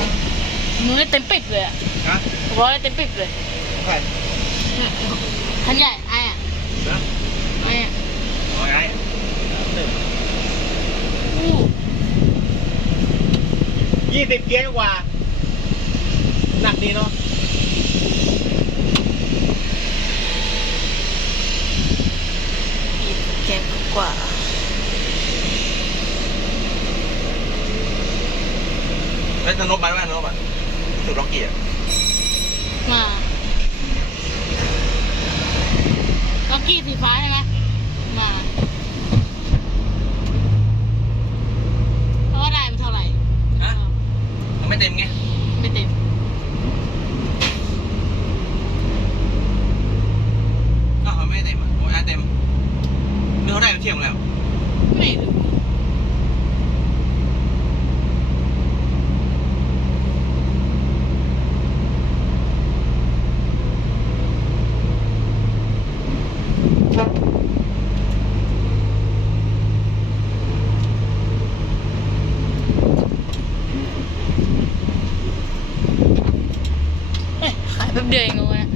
ว้ามือเต็มปิดเลยอะฮะร้อยเต็มปิดเลยใช่คันใหญ่ไอ้อะนะไอ้อะเอาไงหนึ่งอู้ยี่สิบเกียร์กว่า หนักดีเนาะแกงกว่าแล้วจะนบไปไหมนบอะสุดล็อกกี้อะมาล็อกกี้สีฟ้าใช่ไหมมาเพราะว่าได้มันเท่าไหร่ ฮะมันไม่เต็มไง ไม่เต็ม ก็มันไม่เต็มอะโอ้ยเต็มเนื้อเขาได้มาเที่ยงแล้ว ไม่รู้ เอ้ ยขายแป๊บเดียวเองเลยนะ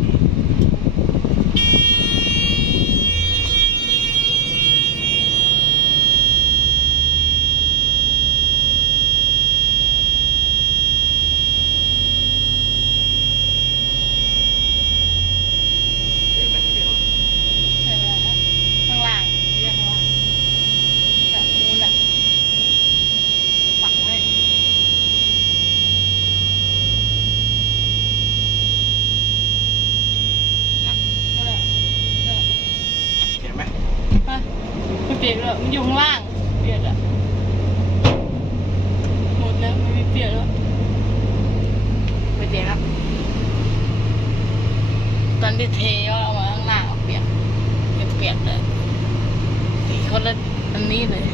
เบรกไหมไม่เบรกหรอก ใช่ไหมฮะข้างล่างเรียกข้างล่างแบบนู้นอะฝังไว้ นะ ก็เลยเออ เห็นไหม ฮะไม่เปลี่ยนเลยมันอยู่ข้างล่างเปลี่ยนอะหมดแล้วไม่มีเปลี่ยนแล้วไม่เปลี่ยนแล้วตอนที่เทก็เอามาข้างล่างเอาเปลี่ยนไม่เปลี่ยนเลยสีคนละอันนี้เลย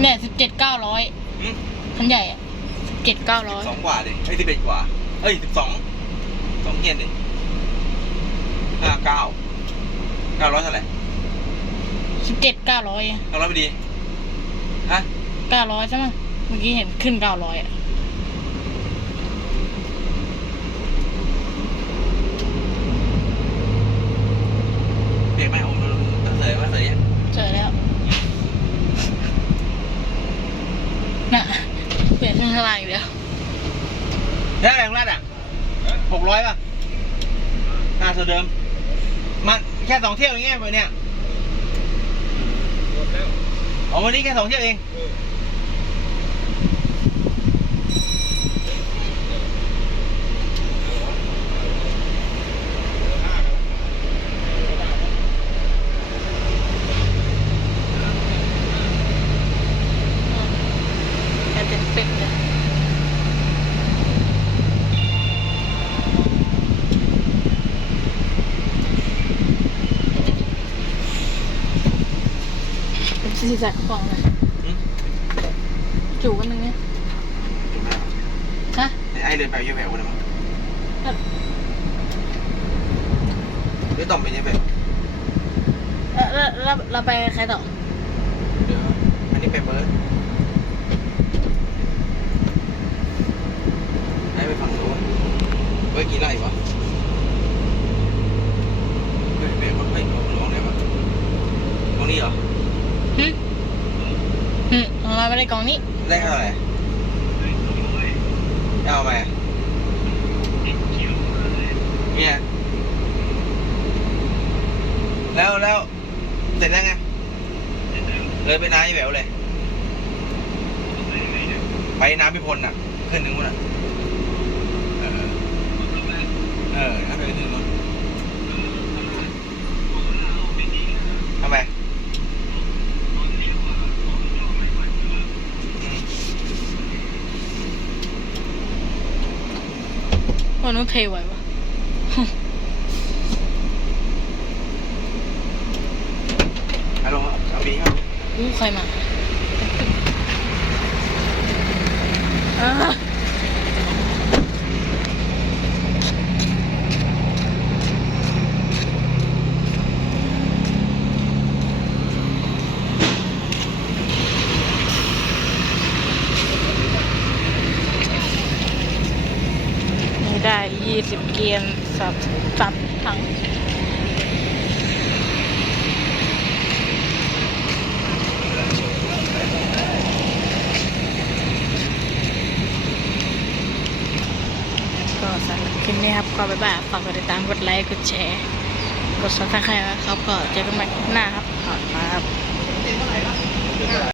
เนี่ยสิบเจ็ดเก้า ร้อยหืม คันใหญ่อะสิบเจ็ดเก้าร้อยสองกว่าดิไอ้สิบเอ็ดกว่า เอ้ยสิบสองสองเกียร์หนึ่งห้าเก้าเก้าร้อยเท่าไหร่สิบเจ็ดเก้าร้อยเก้าร้อยไปดีฮะเก้าร้อยใช่ไหมเมื่อกี้เห็นขึ้นเก้าร้อยอะเบรกไหมโอ้โหเสยมาเสยอะ เจอแล้ว น่ะ เปลี่ยน ข้างล่างอีกแล้วได้แรงแรกอะหกร้อยป่ะอ่าเท่าเดิม มันแค่สองเที่ยวอย่างเงี้ยวันเนี้ยอ๋อวันนี้แค่สองเที่ยวเองแค่เต็มเป็ดเลย สีสันของเลยอืมจูกันหนึ่งเนี่ยฮะไอ้เดินไปเยอะแผลวเลยมั้งเดี๋ยวต่อมไปเยอะแผลวแล้วแล้วแล้วเราไปใครต่อเดี๋ยวอันนี้ไปเบิร์ดให้ไปฝั่งนู้นเฮ้ยกี่ไร่วะเฮ้ยเบรกเขาเฮ้ยเขาลงไหนวะตรงนี้เหรอ หึ หึเราไม่ได้กองนี้ ได้เท่าไหร่เอาไปเนี่ยแล้วแล้วเสร็จแล้วไง เลยไปน้ำยี่แหววเลย ไปน้ำพิพลน่ะ ขึ้นถึงนู้นน่ะ เออ เออถ้าไปถึงนู้นทำไมอืม วันนู้นเทไหวปะฮัลโหลเอาบีครับอู้ใครมาอ่า สิบเกียร์สับสับถังก็สำหรับคลิปนี้ครับก็บ๊ายบายฝากกดติดตามกดไลค์กดแชร์กดซับสไครต์ครับก็เจอกันใหม่คลิปหน้าครับขอบคุณครับ